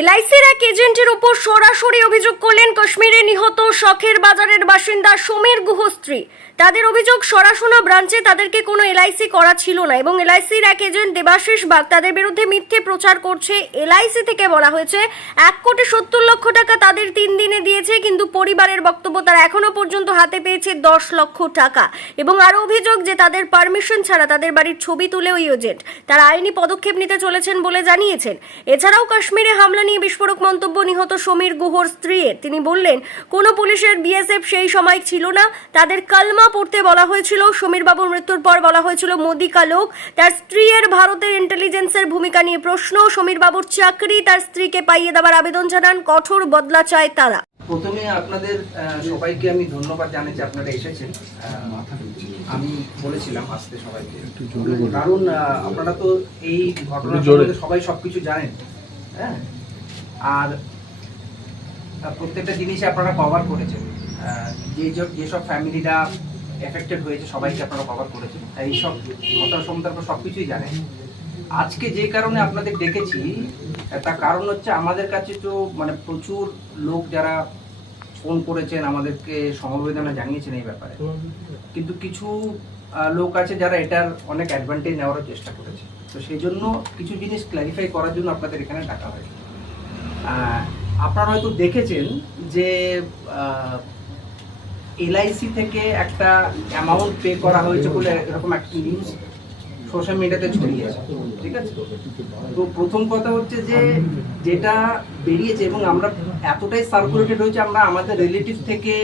এলআইসির এক এজেন্টের ওপর সরাসরি অভিযোগ করলেন কাশ্মীরে নিহত শখের বাজারের বাসিন্দা সমীর গুহ স্ত্রী তাদের অভিযোগ সরাসরি ব্রাঞ্চে তাদেরকে কোনো এলআইসি করা ছিল না এবং এলআইসির এক এজেন্ট দেবাশিস বাগ তাদের বিরুদ্ধে মিথ্যে প্রচার করছে। এলআইসি থেকে বলা হয়েছে, এক কোটি সত্তর লক্ষ টাকা তাদের তিন দিনে দিয়েছে, কিন্তু পরিবারের বক্তব্য তারা এখনও পর্যন্ত হাতে পেয়েছে দশ লক্ষ টাকা। এবং আরও অভিযোগ যে তাদের পারমিশন ছাড়া তাদের বাড়ির ছবি তুলে ওই এজেন্ট। তারা আইনি পদক্ষেপ নিতে চলেছেন বলে জানিয়েছেন। এছাড়াও কাশ্মীরে হামলা নিয়ে বিস্ফোরক মন্তব্য নিহত সমীর গুহর স্ত্রীর। তিনি বললেন কোনো পুলিশের বিএসএফ সেই সময় ছিল না। তাদের কালমা পড়তে বলা হয়েছিল সমীর বাবুর মৃত্যুর পর বলা হয়েছিল মোদি কা লোক। তার স্ত্রীর ভারতের ইন্টেলিজেন্সের ভূমিকা নিয়ে প্রশ্ন সমীর বাবুর চাকরি তার স্ত্রীকে পাইয়ে দেওয়ার আবেদন জানান কঠোর বদলা চায় তারা। প্রথমে আপনাদের সবাইকে আমি ধন্যবাদ জানাচ্ছি আপনারা এসেছেন। আমি বলেছিলাম আসতে সবাইকে। কারণ আপনারা তো এই ঘটনা সবাই সবকিছু জানেন। হ্যাঁ? আর প্রত্যেকটা জিনিসই আপনারা কভার করেছেন। যে যেসব ফ্যামিলিরা এফেক্টেড হয়েছে, সবাইকে আপনারা কভার করেছেন। এইসব ঘটনা আপনারা সব কিছুই জানেন। আজকে যে কারণে আপনাদের ডেকেছি তার কারণ হচ্ছে আমাদের কাছে তো মানে প্রচুর লোক যারা ফোন করেছেন, আমাদেরকে সমবেদনা জানিয়েছেন এই ব্যাপারে। কিন্তু কিছু লোক আছে যারা এটার অনেক অ্যাডভান্টেজ নেওয়ারও চেষ্টা করেছে। তো সেই জন্য কিছু জিনিস ক্ল্যারিফাই করার জন্য আপনাদের এখানে ডাকা হয়েছে। আপনারা হয়তো দেখেছেন যে এলআইসি থেকে একটা অ্যামাউন্ট পে করা হয়েছে বলে এরকম একটা নিউজ সোশ্যাল মিডিয়াতে ছড়িয়েছে ঠিক আছে? তো প্রথম কথা হচ্ছে যে, যেটা বেরিয়েছে এবং আমরা এতটাই সার্কুলেটেড হয়েছে, আমরা আমাদের রিলেটিভ থেকে,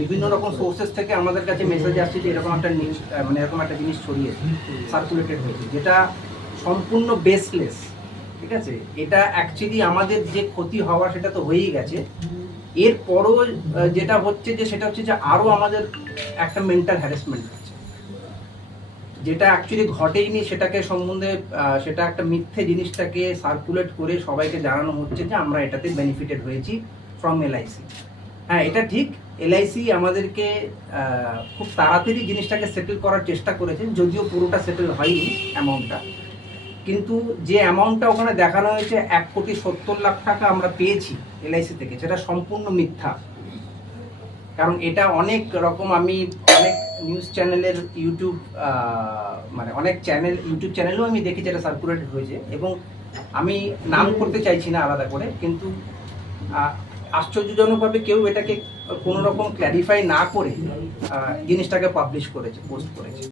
বিভিন্ন রকম সোর্সেস থেকে আমাদের কাছে মেসেজ আসছে যে এরকম একটা নিউজ মানে এরকম একটা জিনিস ছড়িয়েছে সার্কুলেটেড হয়েছে, যেটা সম্পূর্ণ বেসলেস ঠিক আছে? এটা অ্যাকচুয়ালি আমাদের যে ক্ষতি হওয়া সেটা তো হয়েই গেছে। এরপরও যেটা হচ্ছে যে, সেটা হচ্ছে যে, আরও আমাদের একটা মেন্টাল হ্যারাসমেন্ট হচ্ছে। যেটা অ্যাকচুয়ালি ঘটেইনি, সেটাকে সম্বন্ধে সেটা একটা মিথ্যে জিনিসটাকে সার্কুলেট করে সবাইকে জানানো হচ্ছে যে, আমরা এটাতে বেনিফিটেড হয়েছি ফ্রম এলআইসি হ্যাঁ এটা ঠিক এলআইসি আমাদেরকে খুব তাড়াতাড়ি জিনিসটাকে সেটেল করার চেষ্টা করেছেন, যদিও পুরোটা সেটেল হয়নি অ্যামাউন্টটা কিন্তু যে অ্যামাউন্টটা ওখানে দেখানো হয়েছে, এক কোটি সত্তর লাখ টাকা আমরা পেয়েছি এলআইসি থেকে। সেটা সম্পূর্ণ মিথ্যা। কারণ এটা অনেক রকম আমি অনেক নিউজ চ্যানেলের ইউটিউব মানে অনেক চ্যানেল ইউটিউব চ্যানেলেও আমি দেখি যেটা সার্কুলেট হয়েছে। এবং আমি নাম করতে চাইছি না আলাদা করে, কিন্তু আশ্চর্যজনকভাবে কেউ এটাকে কোনো রকম ক্ল্যারিফাই না করে জিনিসটাকে পাবলিশ করেছে পোস্ট করেছে।